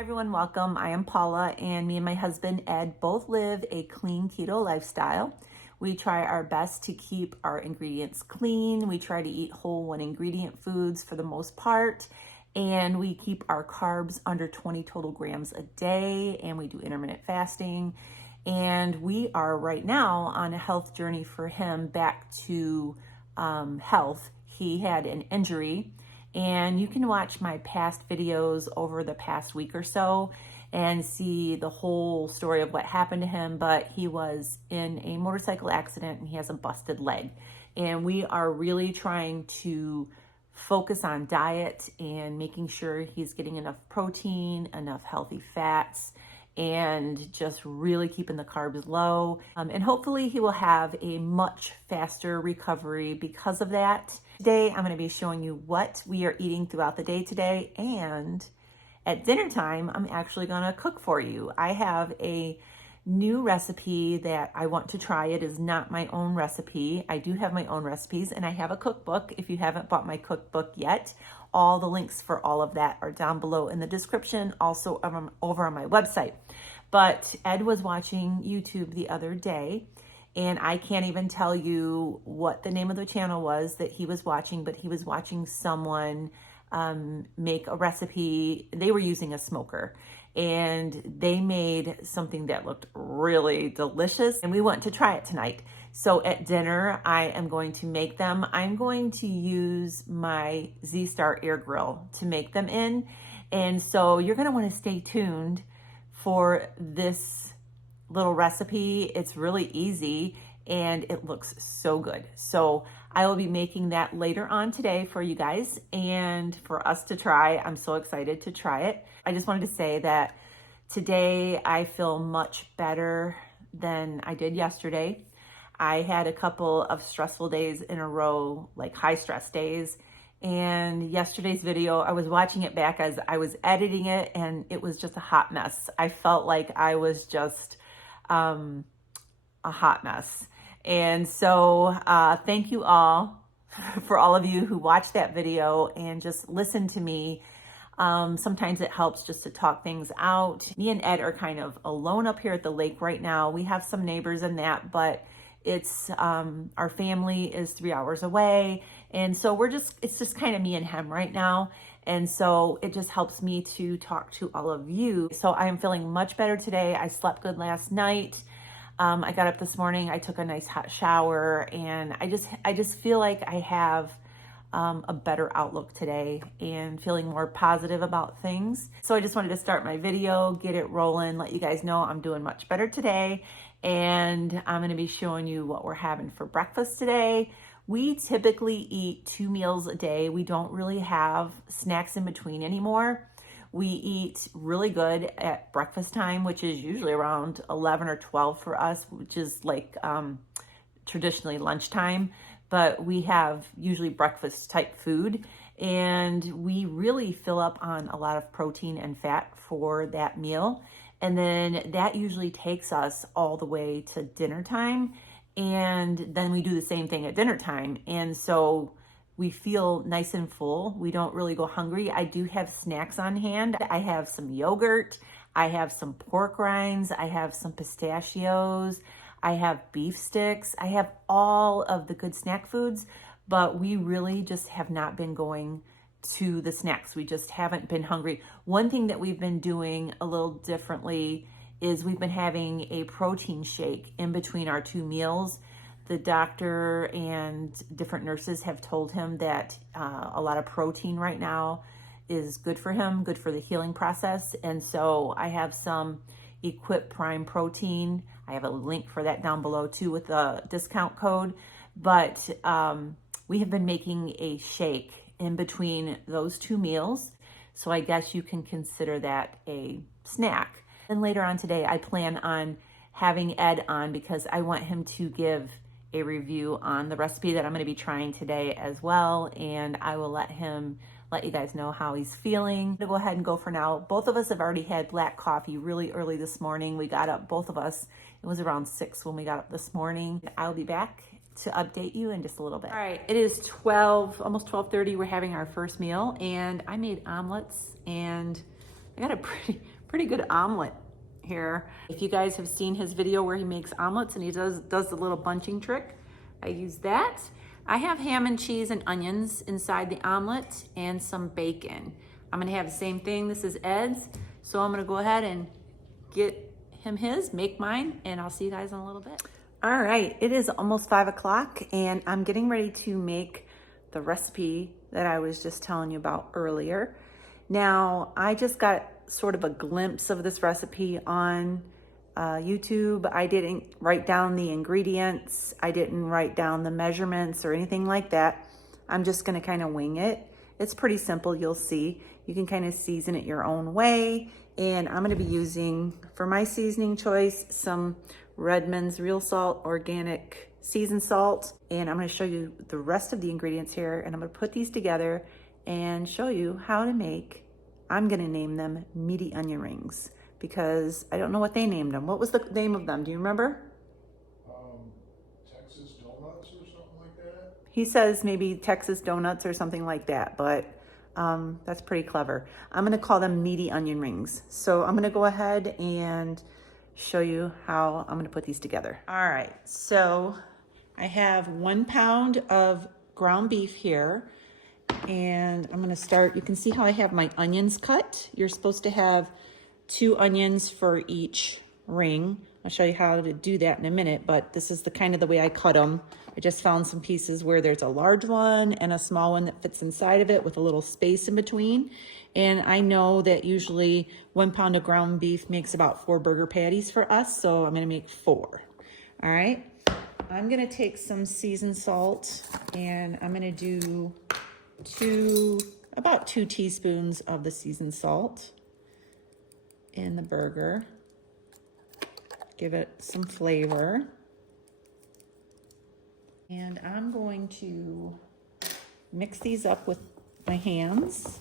Hi everyone, welcome. I am Paula, and me and my husband Ed both live a clean keto lifestyle. We try our best to keep our ingredients clean. We try to eat whole one ingredient foods for the most part, and we keep our carbs under 20 total grams a day, and we do intermittent fasting. And we are right now on a health journey for him back to health. He had an injury, and you can watch my past videos over the past week or so and see the whole story of what happened to him. But he was in a motorcycle accident and he has a busted leg. And we are really trying to focus on diet and making sure he's getting enough protein, enough healthy fats, and just really keeping the carbs low. And hopefully he will have a much faster recovery because of that. Today, I'm going to be showing you what we are eating throughout the day today. And at dinner time, I'm actually going to cook for you. I have a new recipe that I want to try. It is not my own recipe. I do have my own recipes, and I have a cookbook. If you haven't bought my cookbook yet, all the links for all of that are down below in the description, also over on my website. But Ed was watching YouTube the other day, and I can't even tell you what the name of the channel was that he was watching, but he was watching someone make a recipe. They were using a smoker, and they made something that looked really delicious, and we want to try it tonight. So at dinner, I am going to make them. I'm going to use my Z-Star air grill to make them in. And so you're going to want to stay tuned for this little recipe. It's really easy and it looks so good. So I will be making that later on today for you guys and for us to try. I'm so excited to try it. I just wanted to say that today I feel much better than I did yesterday. I had a couple of stressful days in a row, like high stress days. And yesterday's video, I was watching it back as I was editing it, and it was just a hot mess. I felt like I was just a hot mess. And so thank you all for all of you who watched that video and just listened to me. Sometimes it helps just to talk things out. Me and Ed are kind of alone up here at the lake right now. We have some neighbors and that, but it's our family is 3 hours away. And so it's just kind of me and him right now. And so it just helps me to talk to all of you. So I am feeling much better today. I slept good last night. I got up this morning, I took a nice hot shower, and I just feel like I have a better outlook today and feeling more positive about things. So I just wanted to start my video, get it rolling, let you guys know I'm doing much better today. And I'm going to be showing you what we're having for breakfast today. We typically eat 2 meals a day. We don't really have snacks in between anymore. We eat really good at breakfast time, which is usually around 11 or 12 for us, which is like traditionally lunchtime. But we have usually breakfast type food, and we really fill up on a lot of protein and fat for that meal. And then that usually takes us all the way to dinner time. And then we do the same thing at dinner time. And so we feel nice and full. We don't really go hungry. I do have snacks on hand. I have some yogurt. I have some pork rinds. I have some pistachios. I have beef sticks. I have all of the good snack foods, but we really just have not been going to the snacks. We just haven't been hungry. One thing that we've been doing a little differently is we've been having a protein shake in between our 2 meals. The doctor and different nurses have told him that a lot of protein right now is good for him, good for the healing process. And so I have some Equip Prime protein. I have a link for that down below too with the discount code. But we have been making a shake in between those 2 meals. So I guess you can consider that a snack. And later on today, I plan on having Ed on because I want him to give a review on the recipe that I'm going to be trying today as well. And I will let you guys know how he's feeling. I'm gonna go ahead and go for now. Both of us have already had black coffee really early this morning. We got up, both of us, it was around 6 when we got up this morning. I'll be back to update you in just a little bit. All right, it is 12, almost 12:30. We're having our first meal, and I made omelets, and I got a pretty good omelet here. If you guys have seen his video where he makes omelets and he does the little bunching trick, I use that. I have ham and cheese and onions inside the omelet and some bacon. I'm gonna have the same thing. This is Ed's. So I'm gonna go ahead and get him his, make mine, and I'll see you guys in a little bit. All right, it is almost 5 o'clock and I'm getting ready to make the recipe that I was just telling you about earlier. Now, I just got sort of a glimpse of this recipe on YouTube. I didn't write down the ingredients. I didn't write down the measurements or anything like that. I'm just gonna kind of wing it. It's pretty simple, you'll see. You can kind of season it your own way. And I'm gonna be using, for my seasoning choice, some Redmond's Real Salt Organic Seasoned Salt. And I'm gonna show you the rest of the ingredients here, and I'm gonna put these together and show you how to make, I'm gonna name them meaty onion rings, because I don't know what they named them. What was the name of them? Do you remember? Texas Donuts or something like that? He says maybe Texas Donuts or something like that, but that's pretty clever. I'm gonna call them meaty onion rings. So I'm gonna go ahead and show you how I'm gonna put these together. All right, so I have 1 pound of ground beef here, and I'm gonna start, you can see how I have my onions cut. You're supposed to have 2 onions for each ring. I'll show you how to do that in a minute, but this is the kind of the way I cut them. I just found some pieces where there's a large one and a small one that fits inside of it with a little space in between. And I know that usually 1 pound of ground beef makes about 4 burger patties for us, so I'm gonna make 4. All right, I'm gonna take some seasoned salt and I'm gonna do about 2 teaspoons of the seasoned salt in the burger. Give it some flavor. And I'm going to mix these up with my hands.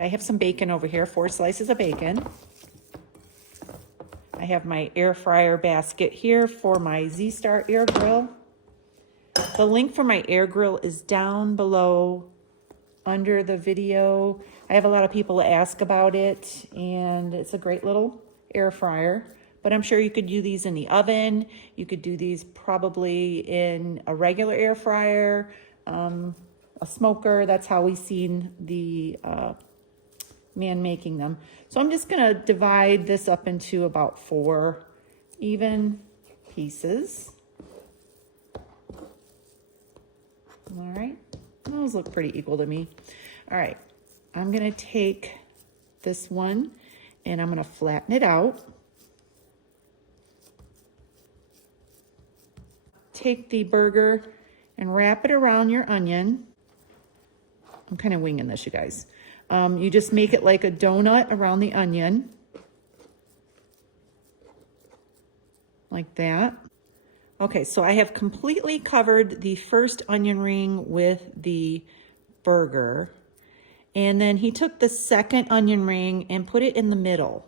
I have some bacon over here, 4 slices of bacon. I have my air fryer basket here for my Z-Star air grill. The link for my air grill is down below under the video. I have a lot of people ask about it, and it's a great little air fryer, but I'm sure you could do these in the oven. You could do these probably in a regular air fryer, a smoker. That's how we've seen the man making them. So I'm just gonna divide this up into about 4 even pieces. All right, those look pretty equal to me. All right, I'm gonna take this one and I'm gonna flatten it out. Take the burger and wrap it around your onion. I'm kind of winging this, you guys. You just make it like a donut around the onion. Like that. Okay, so I have completely covered the first onion ring with the burger. And then he took the second onion ring and put it in the middle,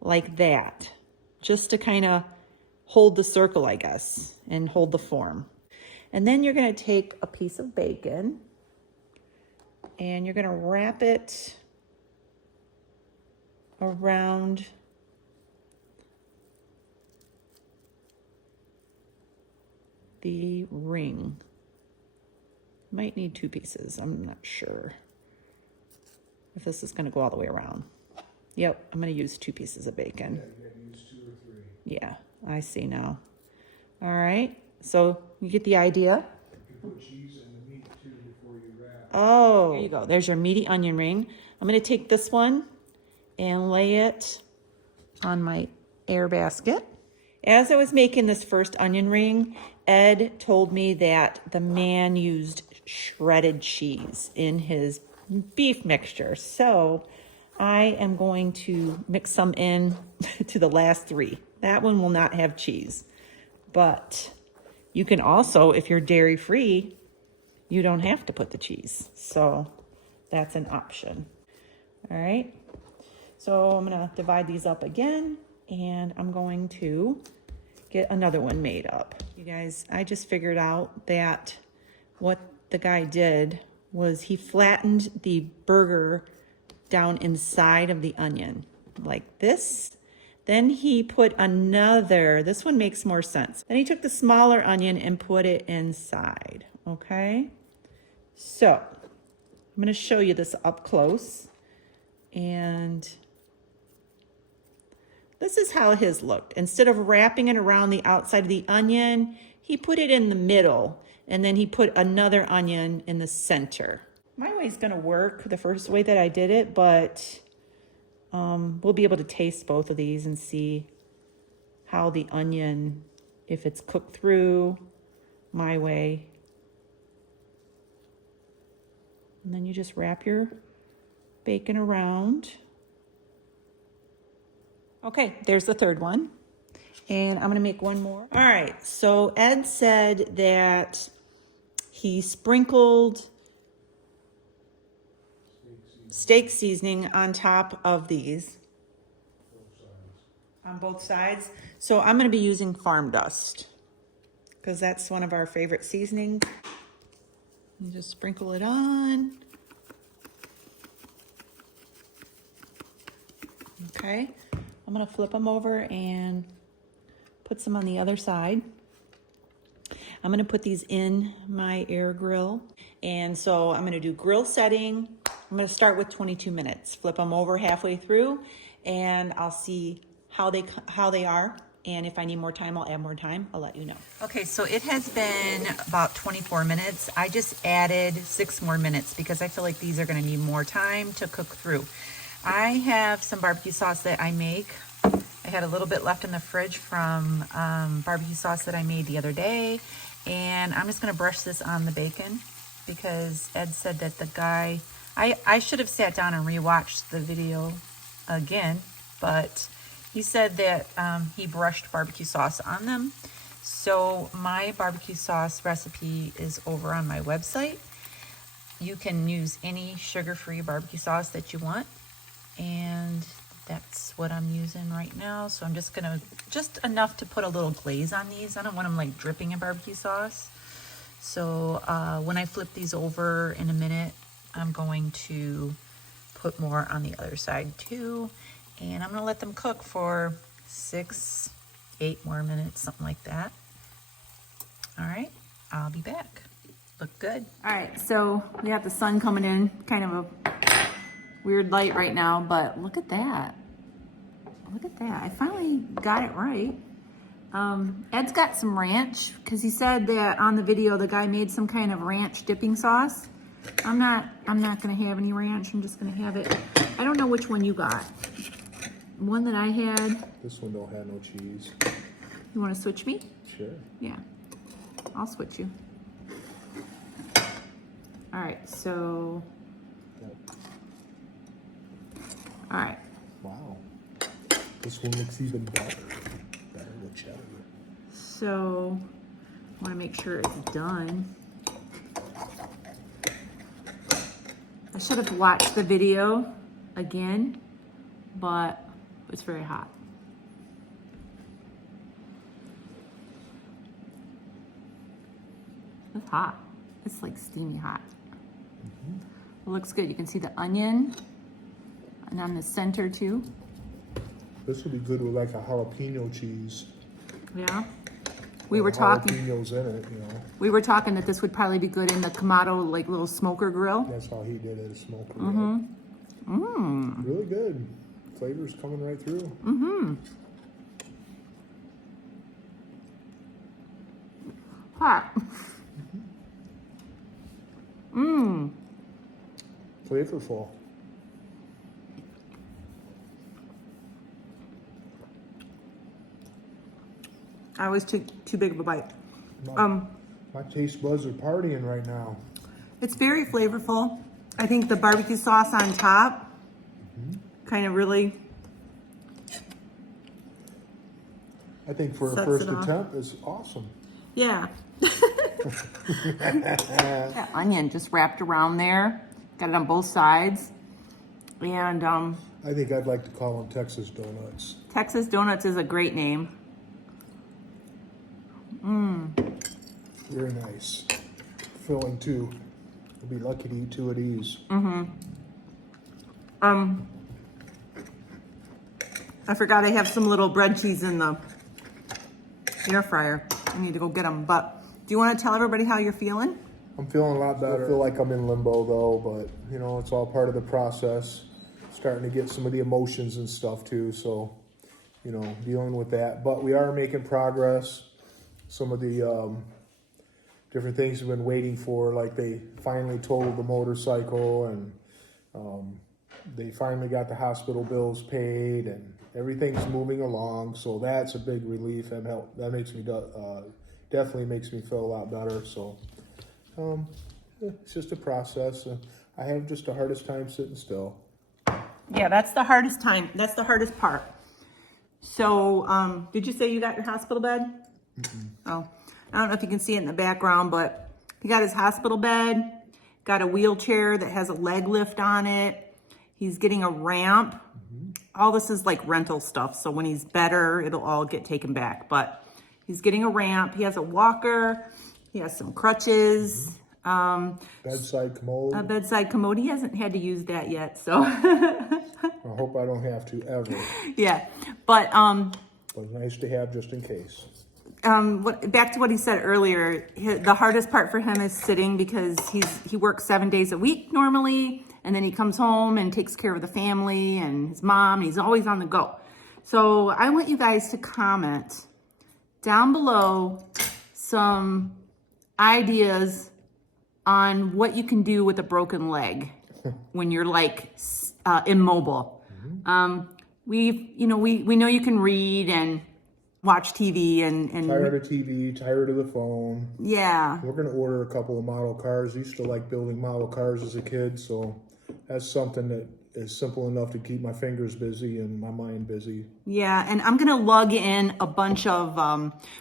like that, just to kind of hold the circle, I guess, and hold the form. And then you're gonna take a piece of bacon and you're gonna wrap it around the ring. Might need 2 pieces, I'm not sure if this is gonna go all the way around. Yep, I'm gonna use 2 pieces of bacon. Yeah, you gotta use 2 or 3. Yeah, I see now. All right, so you get the idea? You can put cheese in the meat too before you wrap. Oh, there you go. There's your meaty onion ring. I'm gonna take this one and lay it on my air basket. As I was making this first onion ring, Ed told me that the man used shredded cheese in his beef mixture. So I am going to mix some in to the last 3. That one will not have cheese, but you can also, if you're dairy free, you don't have to put the cheese. So that's an option. All right. So I'm gonna divide these up again and I'm going to get another one made up. You guys, I just figured out that what the guy did was he flattened the burger down inside of the onion like this. Then he put another, this one makes more sense. Then he took the smaller onion and put it inside, okay? So I'm gonna show you this up close. And this is how his looked. Instead of wrapping it around the outside of the onion, he put it in the middle, and then he put another onion in the center. My way is gonna work the first way that I did it, but we'll be able to taste both of these and see how the onion, if it's cooked through my way. And then you just wrap your bacon around. Okay, there's the third one. And I'm gonna make one more. All right, so Ed said that he sprinkled steak seasoning on top of these. On both sides. So I'm gonna be using farm dust because that's one of our favorite seasonings. And just sprinkle it on. Okay, I'm gonna flip them over and put some on the other side. I'm gonna put these in my air grill. And so I'm gonna do grill setting. I'm gonna start with 22 minutes, flip them over halfway through, and I'll see how they are. And if I need more time, I'll add more time. I'll let you know. Okay, so it has been about 24 minutes. I just added 6 more minutes because I feel like these are gonna need more time to cook through. I have some barbecue sauce that I make. I had a little bit left in the fridge from barbecue sauce that I made the other day. And I'm just gonna brush this on the bacon because Ed said that the guy, I should have sat down and rewatched the video again, but he said that he brushed barbecue sauce on them. So my barbecue sauce recipe is over on my website. You can use any sugar-free barbecue sauce that you want. And that's what I'm using right now. So I'm just enough to put a little glaze on these. I don't want them like dripping in barbecue sauce. So when I flip these over in a minute, I'm going to put more on the other side too. And I'm gonna let them cook for 6, 8 more minutes, something like that. All right, I'll be back. Look good. All right, so we have the sun coming in, kind of a weird light right now, but look at that. Look at that. I finally got it right. Ed's got some ranch because he said that on the video the guy made some kind of ranch dipping sauce. I'm not gonna have any ranch. I'm just gonna have it. I don't know which one you got. One that I had. This one don't have no cheese. You want to switch me? Sure. Yeah, I'll switch you. All right, so. Yep. All right. Wow. This one looks even better. Better with cheddar. So, I want to make sure it's done. I should have watched the video again, but it's very hot. It's hot. It's like steamy hot. Mm-hmm. It looks good. You can see the onion and on the center too. This would be good with like a jalapeno cheese. Yeah. We were talking. Jalapenos in it, you know. We were talking that this would probably be good in the Kamado like little smoker grill. That's how he did it, a smoker grill. Mm-hmm. Mmm. Really good. Flavors coming right through. Mm-hmm. Hot. Mmm. Flavorful. I was too big of a bite. My taste buds are partying right now. It's very flavorful. I think the barbecue sauce on top kind of really. I think for a Sets first it off. attempt, it's awesome. Yeah. That onion just wrapped around there. Got it on both sides. And I think I'd like to call them Texas donuts. Texas Donuts is a great name. Mmm. Very nice. Filling too. You'll be lucky to eat 2 of these. I forgot I have some little bread cheese in the air fryer. I need to go get them. But do you want to tell everybody how you're feeling? I'm feeling a lot better. I feel like I'm in limbo though, but you know, it's all part of the process. Starting to get some of the emotions and stuff too, so you know, dealing with that. But we are making progress. Some of the different things we've been waiting for, like they finally totaled the motorcycle, and they finally got the hospital bills paid, and everything's moving along. So that's a big relief, and that makes me definitely makes me feel a lot better. So it's just a process. I have just the hardest time sitting still. Yeah, that's the hardest time. That's the hardest part. So, did you say you got your hospital bed? Oh, I don't know if you can see it in the background, but he got his hospital bed, got a wheelchair that has a leg lift on it. He's getting a ramp. All this is like rental stuff. So when he's better, it'll all get taken back. But he's getting a ramp. He has a walker. He has some crutches. Bedside commode. A bedside commode. He hasn't had to use that yet, so. I hope I don't have to ever. Yeah, but nice to have just in case. Back to what he said earlier, the hardest part for him is sitting, because he works 7 days a week normally, and then he comes home and takes care of the family and his mom. He's always on the go. So I want you guys to comment down below some ideas on what you can do with a broken leg when you're like immobile. We know you can read and watch TV and tired of TV, tired of the phone. Yeah. We're gonna order a couple of model cars. I used to like building model cars as a kid, so that's something that is simple enough to keep my fingers busy and my mind busy. Yeah, and I'm gonna lug in a bunch of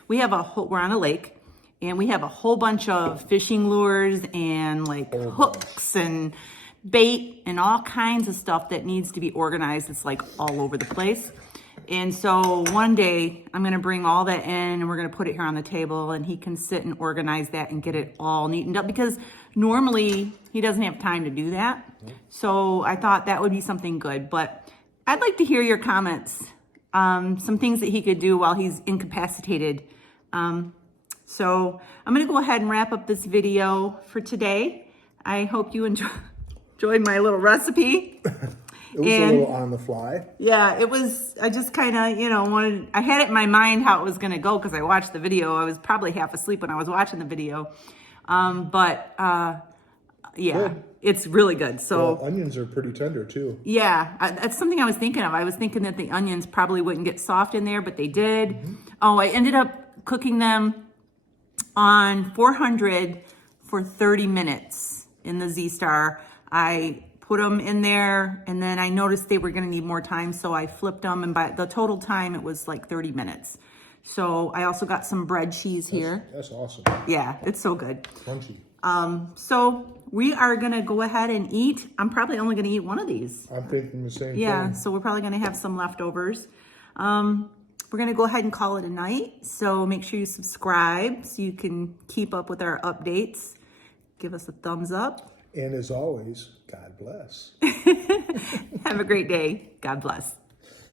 we're on a lake, and we have a whole bunch of fishing lures and like hooks and bait and all kinds of stuff that needs to be organized. It's like all over the place. And so one day I'm going to bring all that in, and we're going to put it here on the table, and he can sit and organize that and get it all neatened up, because normally he doesn't have time to do that. So I thought that would be something good. But I'd like to hear your comments, some things that he could do while he's incapacitated. So I'm going to go ahead and wrap up this video for today. I hope you enjoyed my little recipe. It was a little on the fly. Yeah, it was. I just kind of, I had it in my mind how it was going to go, because I watched the video. I was probably half asleep when I was watching the video. Yeah, good. It's really good. So onions are pretty tender too. Yeah, that's something I was thinking of. I was thinking that the onions probably wouldn't get soft in there, but they did. Oh, I ended up cooking them on 400 for 30 minutes in the Z-Star. I put them in there, and then I noticed they were going to need more time, so I flipped them, and by the total time it was like 30 minutes. So I also got some bread cheese here. That's awesome. Yeah, it's so good. Crunchy. So we are going to go ahead and eat. I'm probably only going to eat one of these. I'm thinking the same thing. Yeah, so we're probably going to have some leftovers. We're going to go ahead and call it a night. So make sure you subscribe so you can keep up with our updates. Give us a thumbs up. And as always, God bless. Have a great day. God bless.